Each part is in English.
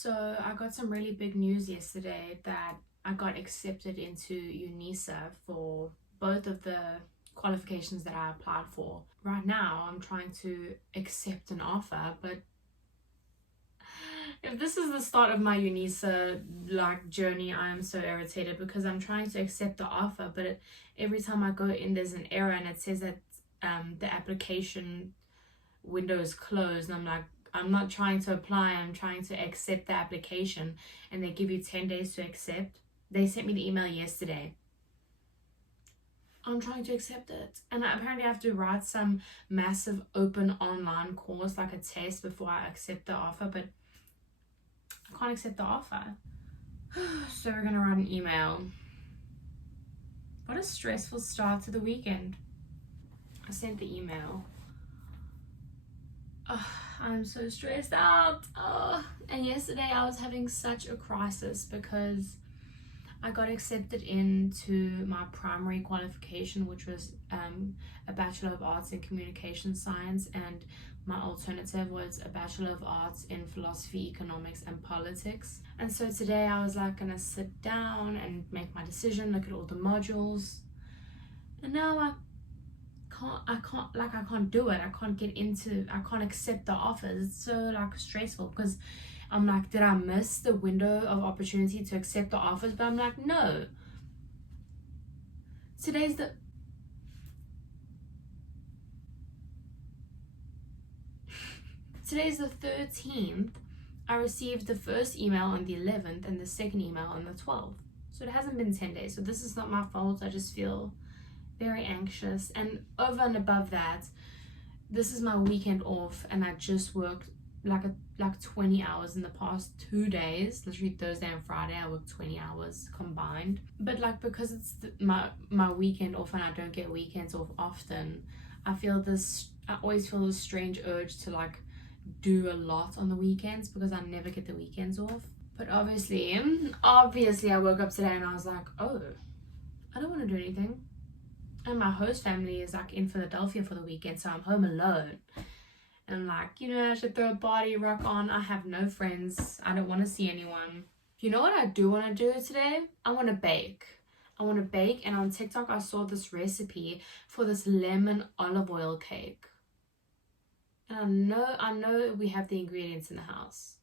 So I got some really big news yesterday that I got accepted into Unisa for both of the qualifications that I applied for. Right now I'm trying to accept an offer, but if this is the start of my Unisa journey, I am so irritated because I'm trying to accept the offer, but every time I go in there's an error and it says that the application window is closed, and I'm like, I'm not trying to apply, I'm trying to accept the application, and they give you 10 days to accept. They sent me the email yesterday. I'm trying to accept it, and I apparently have to write some massive open online course, like a test, before I accept the offer, but I can't accept the offer. So we're gonna write an email. What a stressful start to the weekend. I sent the email. I'm so stressed out. And yesterday I was having such a crisis because I got accepted into my primary qualification, which was a Bachelor of Arts in Communication Science, and my alternative was a Bachelor of Arts in Philosophy, Economics and Politics. And so today I was like gonna sit down and make my decision, look at all the modules, and now I can't do it. I can't accept the offers. It's so stressful because I'm like, did I miss the window of opportunity to accept the offers? But I'm like, no. Today's the 13th. I received the first email on the 11th and the second email on the 12th. So it hasn't been 10 days. So this is not my fault. I just feel very anxious, and over and above that, this is my weekend off, and I just worked like 20 hours in the past 2 days. Literally Thursday and Friday I worked 20 hours combined, but because it's my weekend off and I don't get weekends off often, I always feel this strange urge to do a lot on the weekends because I never get the weekends off. But obviously I woke up today and I was like, oh, I don't want to do anything. And my host family is in Philadelphia for the weekend, so I'm home alone. And I should throw a party rock on. I have no friends. I don't want to see anyone. You know what I do want to do today? I want to bake. And on TikTok I saw this recipe for this lemon olive oil cake. And I know we have the ingredients in the house.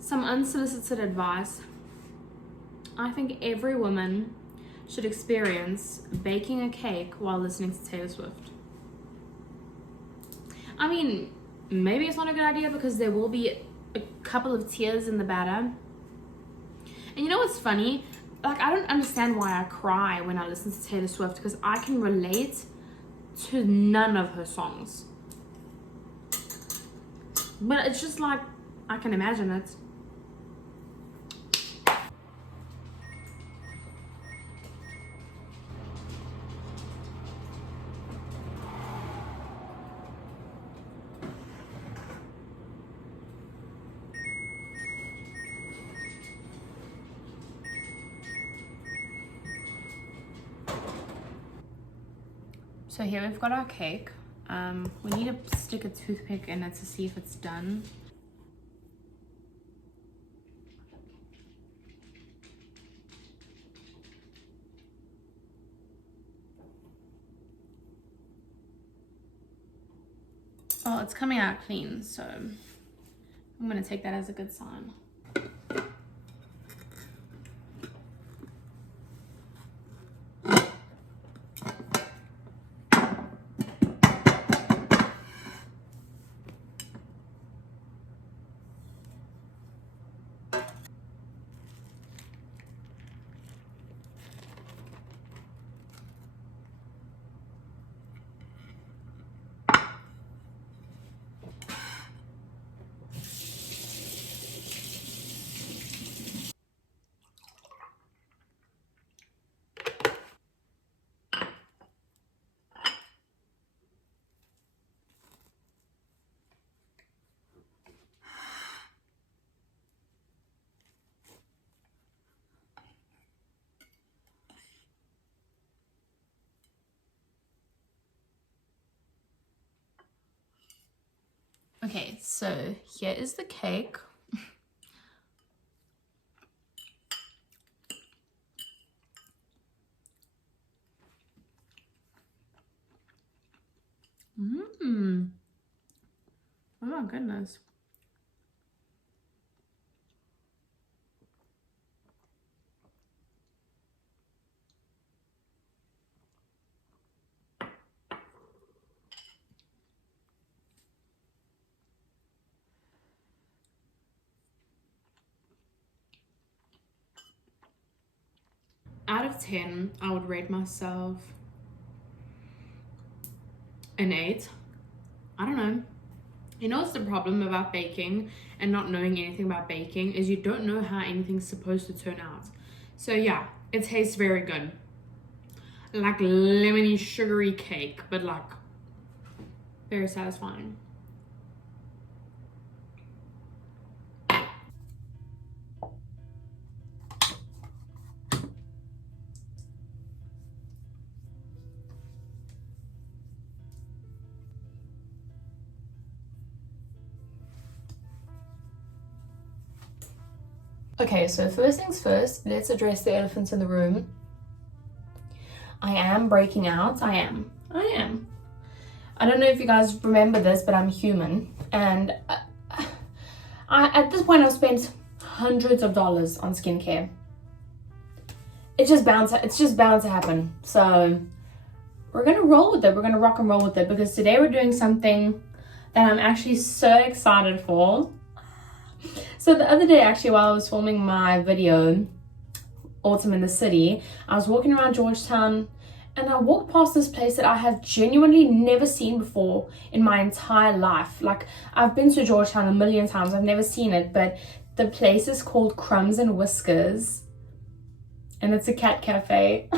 Some unsolicited advice. I think every woman should experience baking a cake while listening to Taylor Swift. I mean, maybe it's not a good idea because there will be a couple of tears in the batter. And you know what's funny? I don't understand why I cry when I listen to Taylor Swift, because I can relate to none of her songs. But it's just like, I can imagine it. So here we've got our cake. We need to stick a toothpick in it to see if it's done. Well, it's coming out clean, so I'm gonna take that as a good sign. Okay, so here is the cake. Mmm. Oh my goodness. Out of 10, I would rate myself an 8. I don't know. You know what's the problem about baking and not knowing anything about baking is you don't know how anything's supposed to turn out. So yeah, it tastes very good. Like lemony sugary cake, but like very satisfying. Okay, so first things first, let's address the elephant in the room. I am breaking out. I am. I don't know if you guys remember this, but I'm human. And at this point, I've spent hundreds of dollars on skincare. It's just bound to happen. So we're going to roll with it. We're going to rock and roll with it because today we're doing something that I'm actually so excited for. So the other day, actually, while I was filming my video, Autumn in the City, I was walking around Georgetown and I walked past this place that I have genuinely never seen before in my entire life. Like, I've been to Georgetown a million times, I've never seen it, but the place is called Crumbs and Whiskers and it's a cat cafe.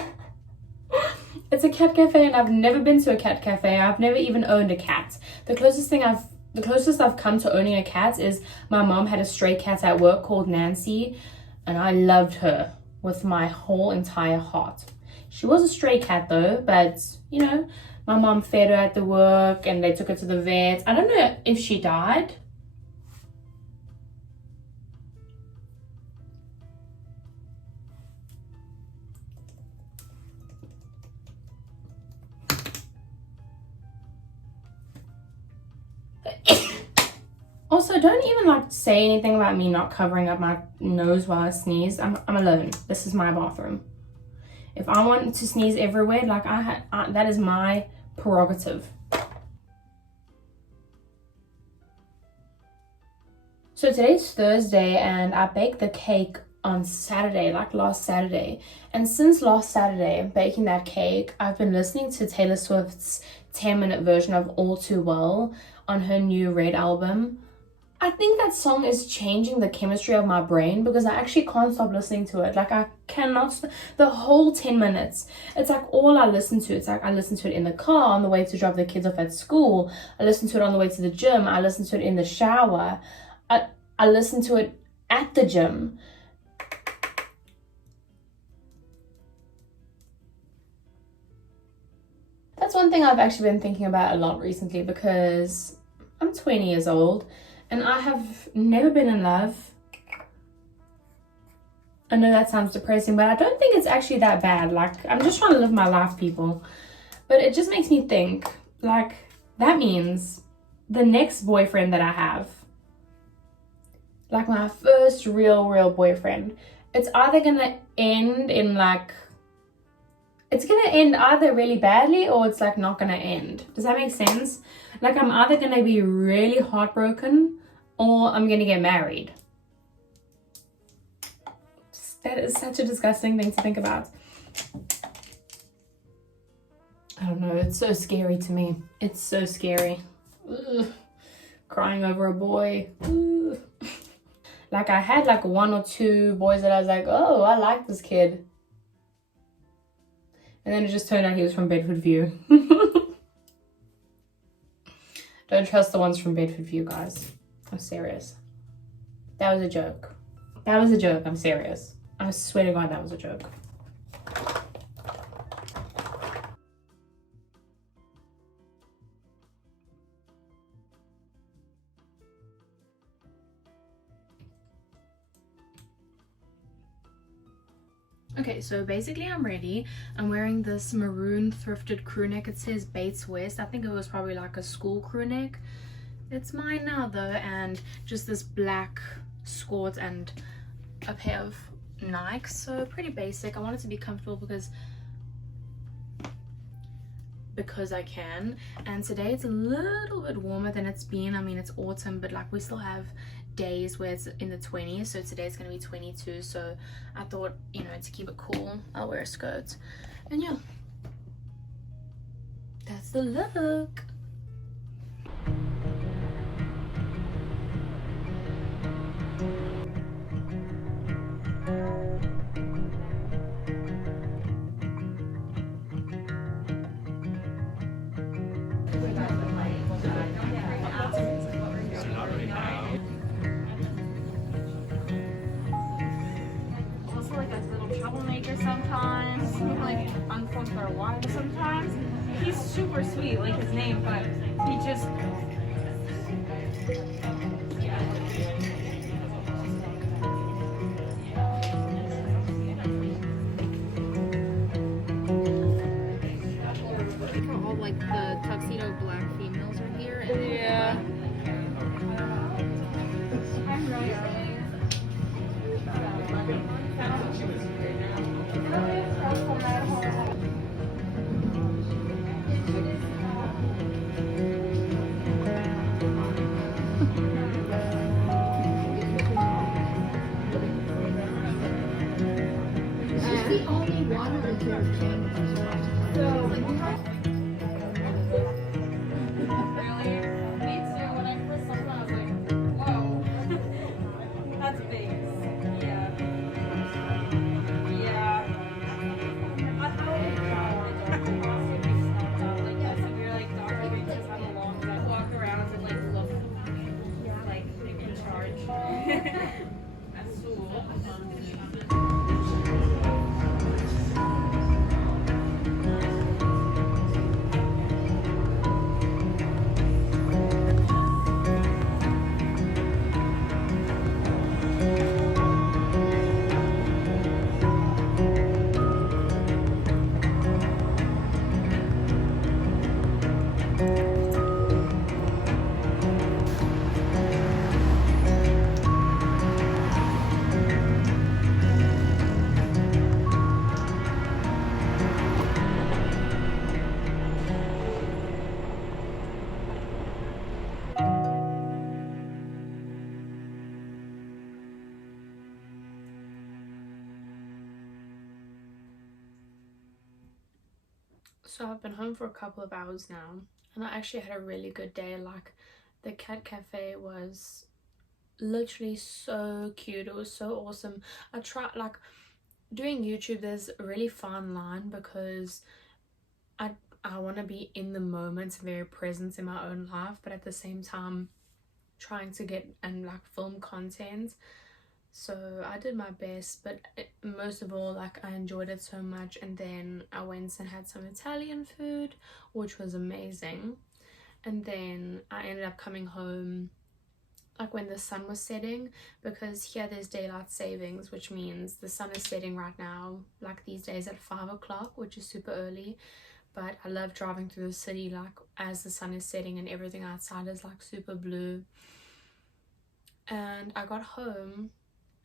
It's a cat cafe and I've never been to a cat cafe. I've never even owned a cat. The closest I've come to owning a cat is my mom had a stray cat at work called Nancy, and I loved her with my whole entire heart. She was a stray cat though, but you know, my mom fed her at the work and they took her to the vet. I don't know if she died. Also, don't even like say anything about me not covering up my nose while I sneeze. I'm alone. This is my bathroom. If I want to sneeze everywhere, like that is my prerogative. So today's Thursday and I baked the cake on Saturday, like last Saturday. And since last Saturday, baking that cake, I've been listening to Taylor Swift's 10-minute version of All Too Well on her new Red album. I think that song is changing the chemistry of my brain because I actually can't stop listening to it. Like, I cannot, the whole 10 minutes, it's like all I listen to. It's like I listen to it in the car on the way to drop the kids off at school. I listen to it on the way to the gym. I listen to it in the shower. I listen to it at the gym. That's one thing I've actually been thinking about a lot recently because I'm 20 years old and I have never been in love. I know that sounds depressing, but I don't think it's actually that bad. Like, I'm just trying to live my life, people. But it just makes me think, like, that means the next boyfriend that I have, like my first real boyfriend, it's either gonna end in like, it's gonna end either really badly or it's like not gonna end. Does that make sense? Like, I'm either gonna be really heartbroken or I'm gonna get married. That is such a disgusting thing to think about. I don't know, it's so scary to me. It's so scary. Ugh. Crying over a boy. Ugh. Like, I had like 1 or 2 boys that I was like, oh, I like this kid. And then it just turned out he was from Bedford View. Don't trust the ones from Bedford View, guys. I'm serious. That was a joke. That was a joke. I'm serious. I swear to God, that was a joke. Okay, so basically I'm ready. I'm wearing this maroon thrifted crew neck. It says Bates West. I think it was probably like a school crew neck. It's mine now though, and just this black skirt and a pair of Nikes. So pretty basic. I want it to be comfortable because I can. And today it's a little bit warmer than it's been. I mean, it's autumn, but like we still have days where it's in the 20s, so today it's gonna be 22. So I thought, you know, to keep it cool, I'll wear a skirt. And yeah, that's the look. Sometimes, like unfortunate water sometimes. He's super sweet, like his name, but he just all like the tuxedo black females are here. And yeah. I'm right. So I've been home for a couple of hours now, and I actually had a really good day. Like, the cat cafe was literally so cute. It was so awesome. I tried, like, doing YouTube, there's a really fine line because I want to be in the moment, very present in my own life, but at the same time trying to get and like film content. So I did my best, but most of all, like, I enjoyed it so much. And then I went and had some Italian food, which was amazing. And then I ended up coming home like when the sun was setting, because here there's daylight savings, which means the sun is setting right now, like these days at 5 o'clock, which is super early. But I love driving through the city like as the sun is setting and everything outside is like super blue. And I got home,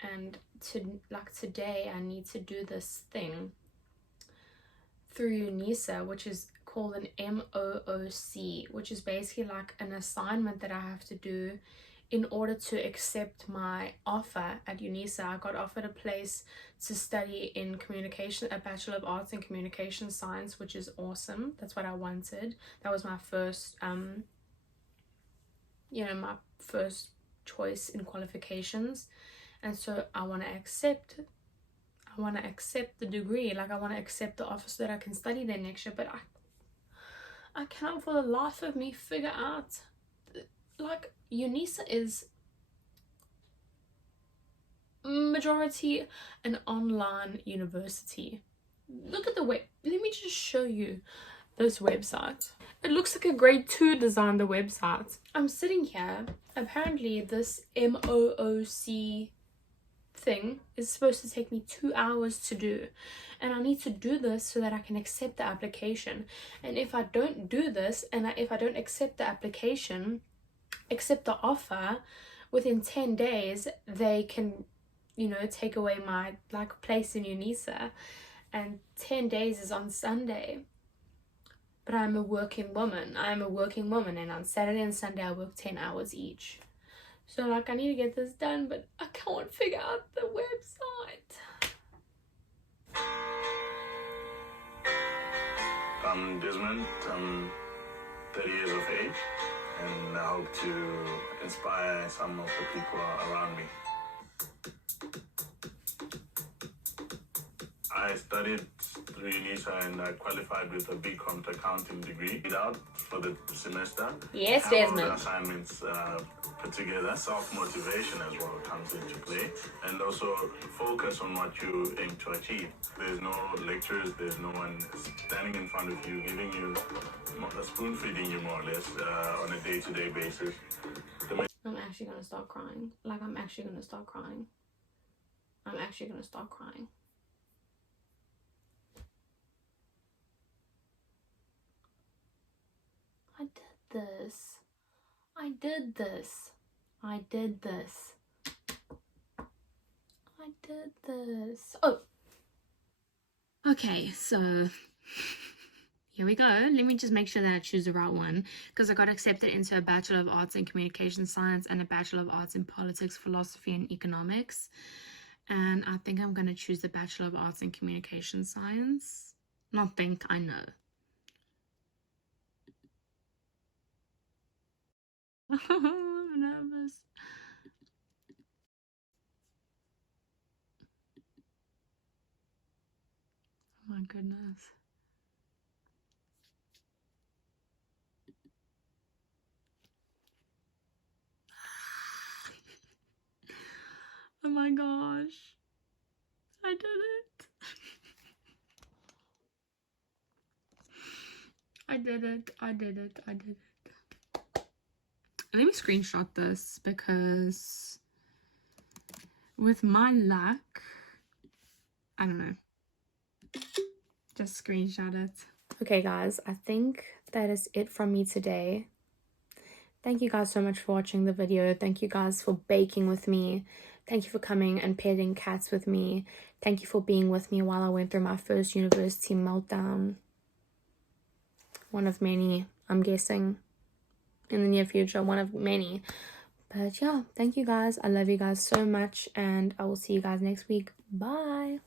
and today I need to do this thing through Unisa, which is called an MOOC, which is basically like an assignment that I have to do in order to accept my offer at Unisa. I got offered a place to study in communication, a Bachelor of Arts in Communication Science, which is awesome. That's what I wanted. That was my first, my first choice in qualifications. And so I want to accept the degree. Like, I want to accept the offer so that I can study there next year. But I cannot for the life of me figure out, like, Unisa is majority an online university. Look at the web. Let me just show you this website. It looks like a grade 2 designed the website. I'm sitting here. Apparently this MOOC thing is supposed to take me 2 hours to do, and I need to do this so that I can accept the application. And if I don't do this, and if I don't accept the application, accept the offer, within 10 days they can, take away my like place in Unisa, and 10 days is on Sunday. But I'm a working woman, and on Saturday and Sunday I work 10 hours each. So like, I need to get this done, but I can't figure out the website. I'm Desmond, I'm 30 years of age, and I hope to inspire some of the people around me. I studied through Unisa and I qualified with a BCom accounting degree. Out for the semester. Yes, have Desmond. all the assignments put together. Self-motivation as well comes into play, and also focus on what you aim to achieve. There's no lecturers, there's no one standing in front of you giving you spoon feeding you more or less on a day-to-day basis. I'm actually gonna start crying. Like, I'm actually gonna start crying. I did this. Oh, okay, so here we go. Let me just make sure that I choose the right one, because I got accepted into a Bachelor of Arts in Communication Science and a Bachelor of Arts in Politics, Philosophy and Economics. And I think I'm going to choose the Bachelor of Arts in Communication Science. Not think, I know. I'm nervous. Oh my goodness. Oh my gosh. I did it. I did it. Let me screenshot this, because with my luck, I don't know. Just screenshot it. Okay guys, I think that is it from me today. Thank you guys so much for watching the video. Thank you guys for baking with me. Thank you for coming and petting cats with me. Thank you for being with me while I went through my first university meltdown. One of many, I'm guessing, in the near future. One of many. But yeah, thank you guys. I love you guys so much, and I will see you guys next week. Bye.